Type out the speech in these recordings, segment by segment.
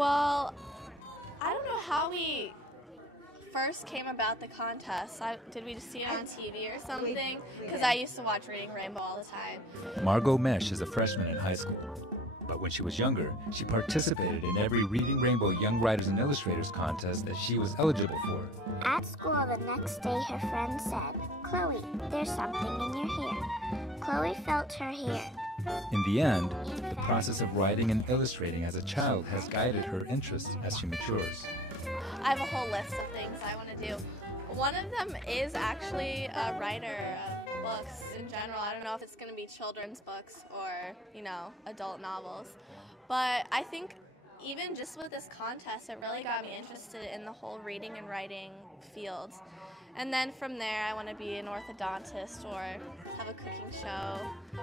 Well, I don't know how we first came about the contest. Did we just see it on TV or something? Because I used to watch Reading Rainbow all the time. Margot Mesh is a freshman in high school. But when she was younger, she participated in every Reading Rainbow Young Writers and Illustrators contest that she was eligible for. At school the next day, her friend said, "Chloe, there's something in your hair." Chloe felt her hair. In the end, the process of writing and illustrating as a child has guided her interests as she matures. I have a whole list of things I want to do. One of them is actually a writer of books in general. I don't know if it's going to be children's books or, adult novels. But I think even just with this contest, it really got me interested in the whole reading and writing field. And then from there, I want to be an orthodontist or have a cooking show,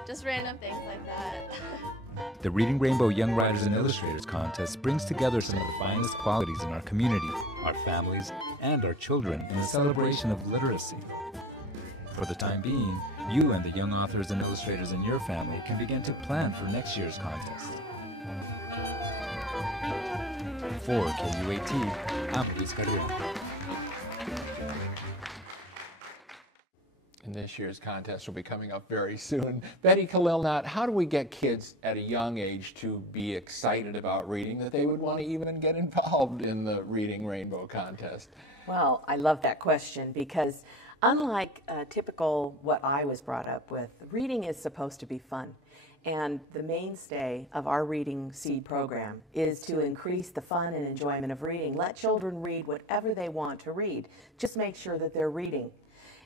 just random things like that. The Reading Rainbow Young Writers and Illustrators contest brings together some of the finest qualities in our community, our families, and our children in the celebration of literacy. For the time being, you and the young authors and illustrators in your family can begin to plan for next year's contest. For KUAT, I'm Luis Carrillo. And this year's contest will be coming up very soon. Betty Khalilnat, how do we get kids at a young age to be excited about reading that they would want to even get involved in the Reading Rainbow contest? Well, I love that question because unlike typical what I was brought up with, reading is supposed to be fun. And the mainstay of our Reading Seed program is to increase the fun and enjoyment of reading. Let children read whatever they want to read. Just make sure that they're reading.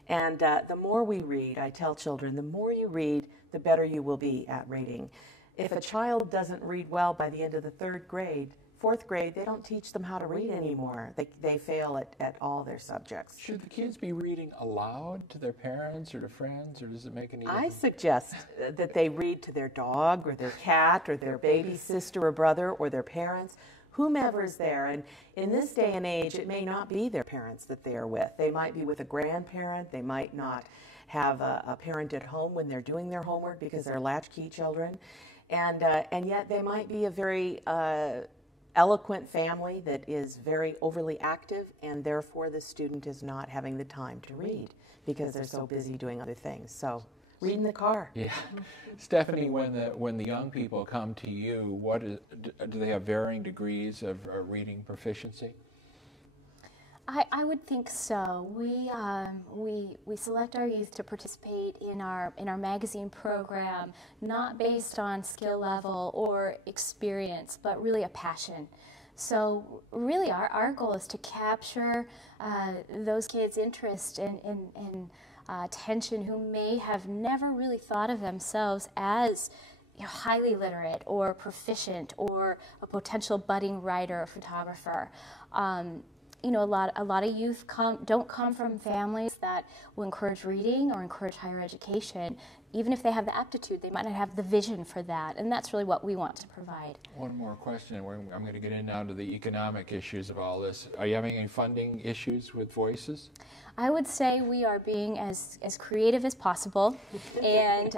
And the more we read, I tell children, the more you read, the better you will be at reading. If a child doesn't read well by the end of the third grade, fourth grade, they don't teach them how to read anymore. They fail at all their subjects. Should the kids be reading aloud to their parents or to friends, or does it make any difference? I suggest that they read to their dog or their cat or their baby sister or brother or their parents, whomever is there. And in this day and age, it may not be their parents that they are with. They might be with a grandparent. They might not have a parent at home when they're doing their homework because they're latchkey children. And yet they might be a very eloquent family that is very overly active, and therefore the student is not having the time to read because they're so busy doing other things. So read in the car. Yeah. Stephanie, when the young people come to you, do they have varying degrees of reading proficiency? I would think so. We select our youth to participate in our magazine program, not based on skill level or experience, but really a passion. So really our goal is to capture those kids' interest and attention who may have never really thought of themselves as highly literate or proficient or a potential budding writer or photographer. A lot of youth don't come from families that will encourage reading or encourage higher education. Even if they have the aptitude, they might not have the vision for that, and that's really what we want to provide. One more question, and I'm going to get in now to the economic issues of all this. Are you having any funding issues with Voices? I would say we are being as creative as possible and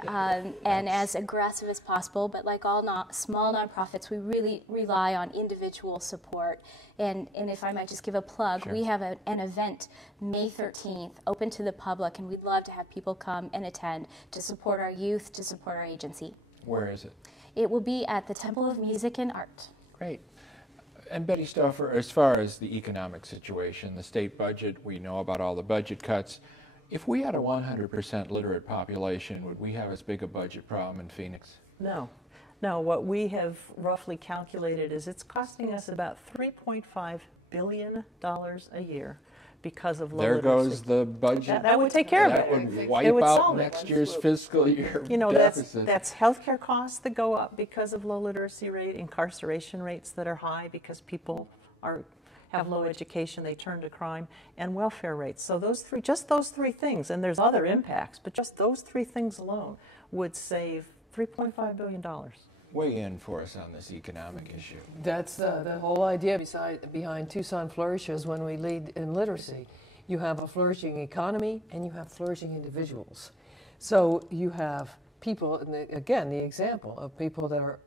as aggressive as possible, but like all small nonprofits, we really rely on individual support. And if I might just give a plug, Sure. We have an event May 13th open to the public, and we'd love to have people come and attend to support our youth, to support our agency. Where is it? It will be at the Temple of Music and Art. Great. And Betty Stauffer, as far as the economic situation, the state budget, we know about all the budget cuts. If we had a 100% literate population, would we have as big a budget problem in Phoenix? No. No, what we have roughly calculated is it's costing us about $3.5 billion a year because of low There literacy. goes the budget. That would take care of it. That would wipe It would out solve it. next year's fiscal year deficit. That's healthcare costs that go up because of low literacy rate, incarceration rates that are high because people have low education, they turn to crime, and welfare rates. So just those three things, and there's other impacts, but just those three things alone would save $3.5 billion. Weigh in for us on this economic issue. That's the whole idea behind Tucson Flourishes when we lead in literacy. You have a flourishing economy and you have flourishing individuals. So you have people, and again, the example of people that are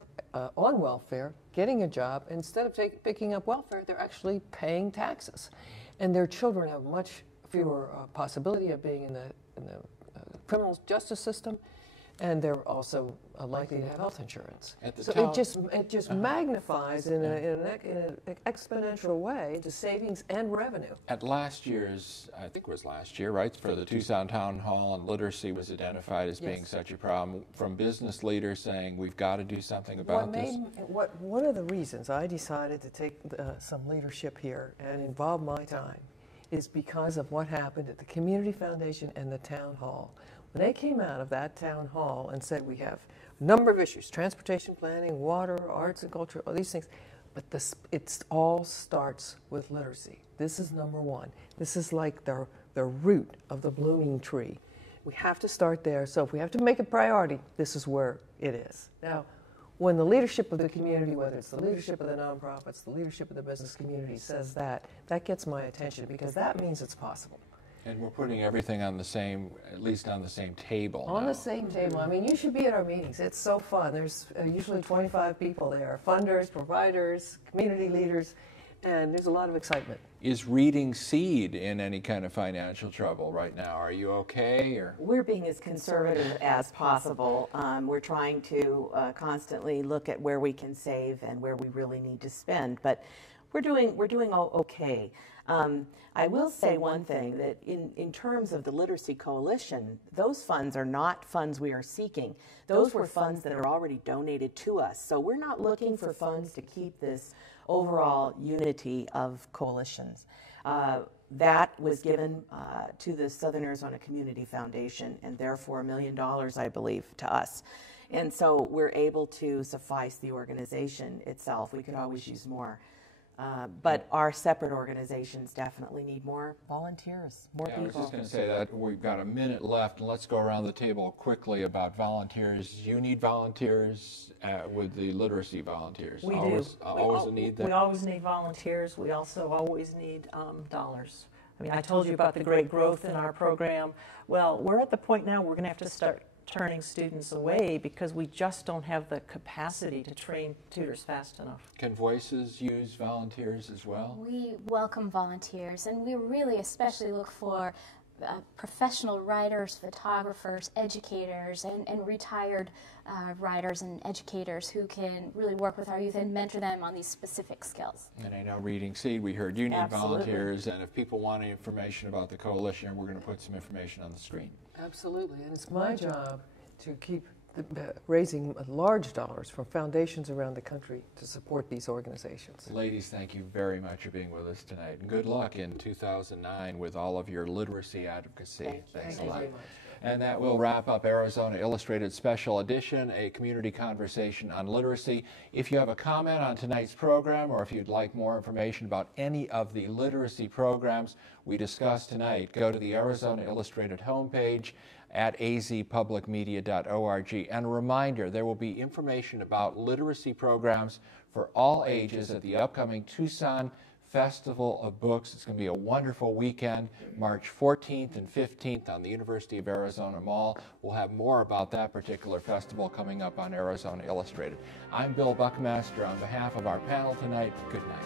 on welfare getting a job. Instead of picking up welfare, they're actually paying taxes. And their children have much fewer possibility of being in the criminal justice system, and they're also likely to have health insurance. So it just magnifies in an exponential way the savings and revenue. At last year's, I think it was last year, right, for the Tucson Town Hall, and literacy was identified as being such a problem, from business leaders saying we've got to do something about this. One of the reasons I decided to take some leadership here and involve my time is because of what happened at the Community Foundation and the Town Hall. When they came out of that Town Hall and said we have a number of issues, transportation planning, water, arts and culture, all these things, but it all starts with literacy. This is number one. This is like the root of the blooming tree. We have to start there, so if we have to make a priority, this is where it is. Now, when the leadership of the community, whether it's the leadership of the nonprofits, the leadership of the business community says that gets my attention because that means it's possible. And we're putting everything on the same, at least on the same table On now. the same table. I mean, you should be at our meetings. It's so fun. There's usually 25 people there, funders, providers, community leaders, and there's a lot of excitement. Is Reading Seed in any kind of financial trouble right now? Are you okay? Or? We're being as conservative as possible. We're trying to constantly look at where we can save and where we really need to spend, but we're doing okay. I will say one thing, that in terms of the Literacy Coalition, those funds are not funds we are seeking. Those were funds that are already donated to us. So we're not looking for funds to keep this overall unity of coalitions. That was given to the Southern Arizona Community Foundation, and therefore $1 million, I believe, to us. And so we're able to suffice the organization itself. We could always use more. But our separate organizations definitely need more volunteers, more people. I was just going to say that we've got a minute left, and let's go around the table quickly about volunteers. You need volunteers with the literacy volunteers. We always, do. Always need them. We always need volunteers. We also always need dollars. I mean, I told you about the great growth in our program. Well, we're at the point now we're going to have to start turning students away because we just don't have the capacity to train tutors fast enough. Can Voices use volunteers as well? We welcome volunteers, and we really especially look for professional writers, photographers, educators, and retired writers and educators who can really work with our youth and mentor them on these specific skills. And I know Reading Seed, we heard you need Absolutely. Volunteers, and if people want any information about the coalition, we're going to put some information on the screen. Absolutely, and it's my job to keep raising large dollars from foundations around the country to support these organizations. Ladies, thank you very much for being with us tonight, and good luck in 2009 with all of your literacy advocacy. Thanks a lot. And that will wrap up Arizona Illustrated Special Edition, a community conversation on literacy. If you have a comment on tonight's program, or if you'd like more information about any of the literacy programs we discussed tonight, go to the Arizona Illustrated homepage at azpublicmedia.org. And a reminder, there will be information about literacy programs for all ages at the upcoming Tucson Festival of Books. It's going to be a wonderful weekend, March 14th and 15th on the University of Arizona Mall. We'll have more about that particular festival coming up on Arizona Illustrated. I'm Bill Buckmaster. On behalf of our panel tonight, good night.